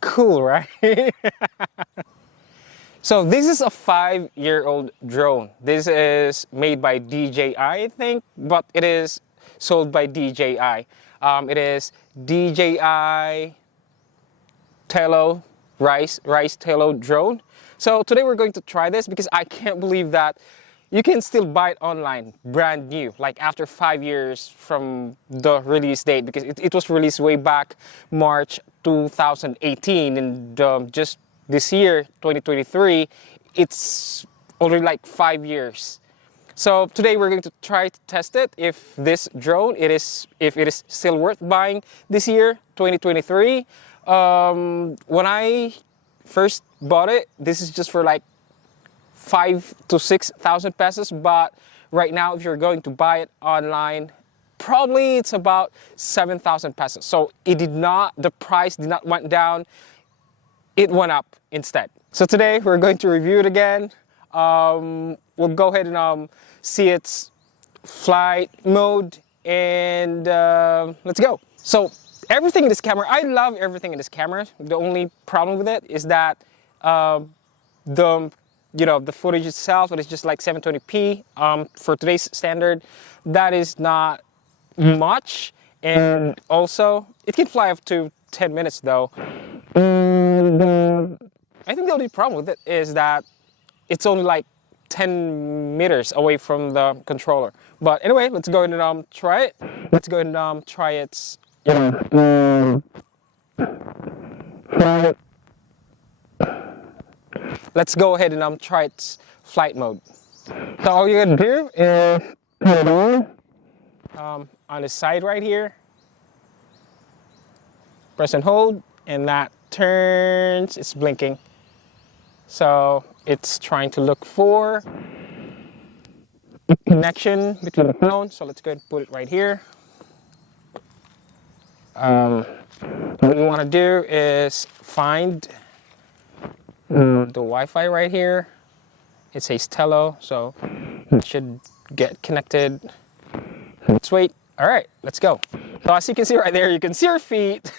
Cool, right? So this is a 5-year-old drone. This is made by DJI, I think, but it is sold by DJI. It is DJI TELLO Ryze TELLO Drone. So today we're going to try this because I can't believe that you can still buy it online, brand new, like after 5 years from the release date, because it was released way back March 2018, and just this year, 2023, it's already like 5 years. So today we're going to try to test it if this drone, if it is still worth buying this year, 2023. When I first bought it, this is just for like 5,000 to 6,000 pesos, but right now if you're going to buy it online, probably it's about 7,000 pesos. So the price did not went down, it went up instead. So today we're going to review it again. We'll go ahead and see its flight mode, and let's go. So everything in this camera, I love everything in this camera. The only problem with it is that the footage itself, it is just like 720p. For today's standard, that is not much, and also it can fly up to 10 minutes though. And I think the only problem with it is that it's only like 10 meters away from the controller. But anyway, let's go ahead and try it. Let's go ahead and try its, let's go ahead and try its flight mode. So all you're gonna do is put it on the side right here. Press and hold, and that turns, it's blinking. So it's trying to look for a connection between the phone. So let's go ahead and put it right here. What we want to do is find the Wi-Fi right here. It says Tello, so it should get connected. Let's wait. All right, let's go. So as you can see right there, you can see your feet.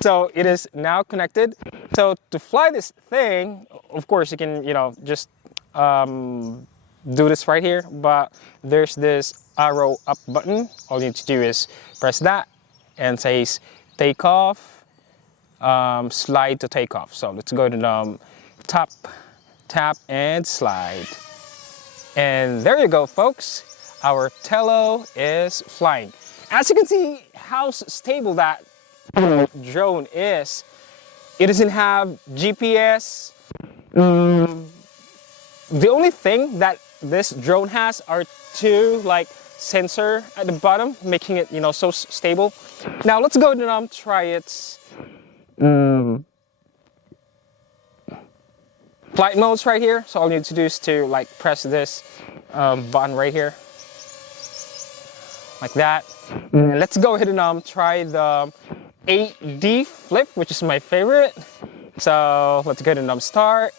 So it is now connected. So to fly this thing, of course you can, just do this right here, but there's this arrow up button. All you need to do is press that and says take off, slide to take off. So let's go to tap and slide. And there you go, folks. Our Tello is flying. As you can see how stable that drone is. It doesn't have GPS. The only thing that this drone has are two sensor at the bottom, making it so stable. Now let's go and try its flight modes right here. So all you need to do is to press this button right here, like that. Let's go ahead and try the 8D flip, which is my favorite. So let's go ahead and start.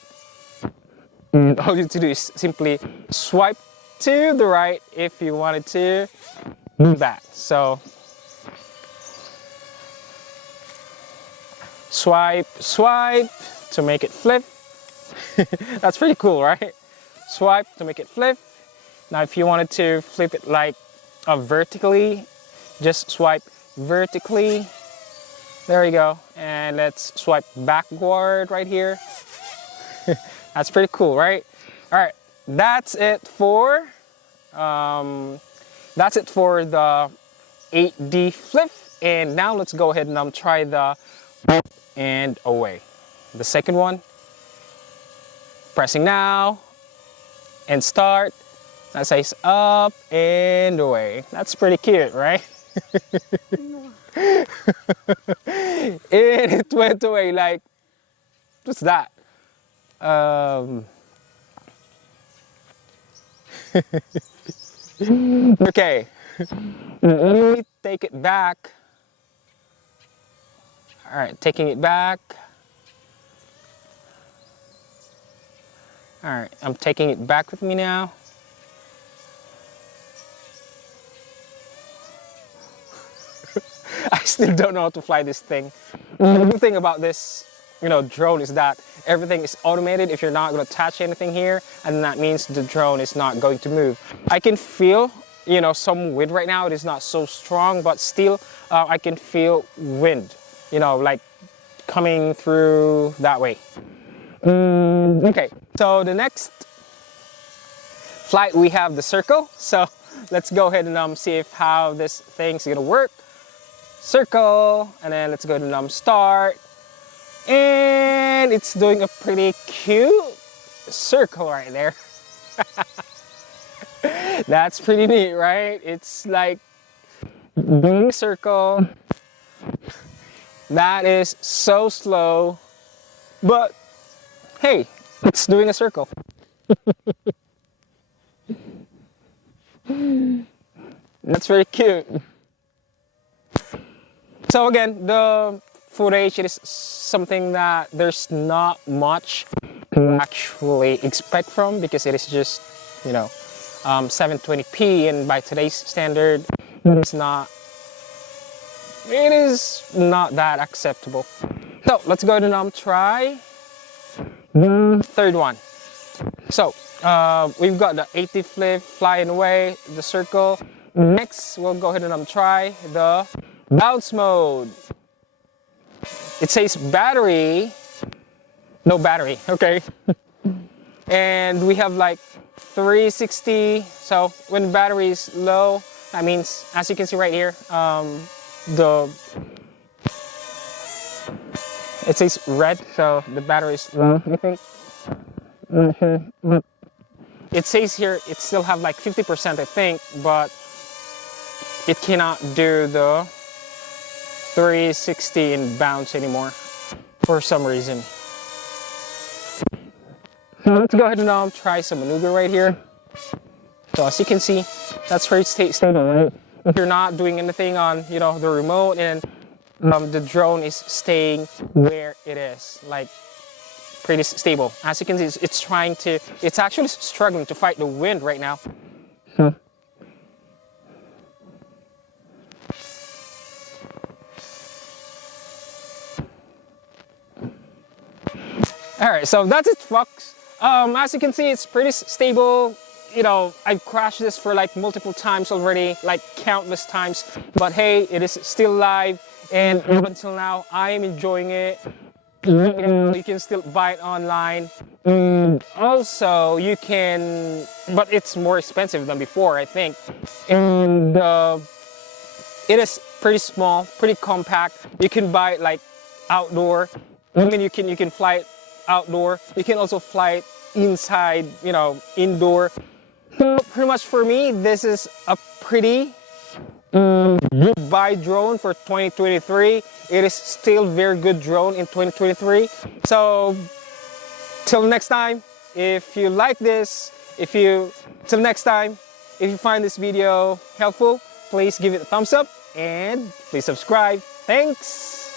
And all you need to do is simply swipe to the right if you wanted to do that. So swipe to make it flip. That's pretty cool, right? Swipe to make it flip. Now if you wanted to flip it vertically, just swipe vertically. There you go. And let's swipe backward right here. That's pretty cool, right? All right, that's it for the 8D flip. And now let's go ahead and try the up and away. The second one. Pressing now and start. That says up and away. That's pretty cute, right? And it went away like, what's that? Okay, let me take it back. All right, taking it back. All right, I'm taking it back with me now. I still don't know how to fly this thing. The good thing about this, drone is that everything is automated. If you're not going to touch anything here, and that means the drone is not going to move. I can feel, some wind right now. It is not so strong, but still, I can feel wind, like coming through that way. Okay, so the next flight we have the circle. So let's go ahead and see if how this thing's gonna work. Circle, and then let's go ahead and start. And it's doing a pretty cute circle right there. That's pretty neat, right? It's like doing a circle. That is so slow, but hey, it's doing a circle. That's very cute. So again, the footage, it is something that there's not much to actually expect from, because it is just 720p, and by today's standard it is not that acceptable. So let's go ahead and try the third one. So we've got the 80 flip flying away, the circle. Next we'll go ahead and try the bounce mode. It says battery, no battery, okay. And we have like 360. So when the battery is low, that means, as you can see right here, it says red, so the battery is low, I think. Not sure. It says here it still have like 50%, I think, but it cannot do the 360 and bounce anymore for some reason. So let's go ahead and try some maneuver right here. So as you can see, that's where it stays stable, right? If you're not doing anything on the remote, and the drone is staying where it is, like pretty stable. As you can see, it's actually struggling to fight the wind right now. Alright, so that's it, folks. As you can see, it's pretty stable. I've crashed this for like multiple times already, like countless times. But hey, it is still live, and up until now, I am enjoying it. You can still buy it online. Also, you can, but it's more expensive than before, I think. And it is pretty small, pretty compact. You can buy it like outdoor. I mean, you can fly it outdoor. You can also fly it inside, indoor. So pretty much for me, this is a pretty good buy drone for 2023. It is still very good drone in 2023. So till next time, if you like this, till next time, if you find this video helpful, please give it a thumbs up and please subscribe. Thanks.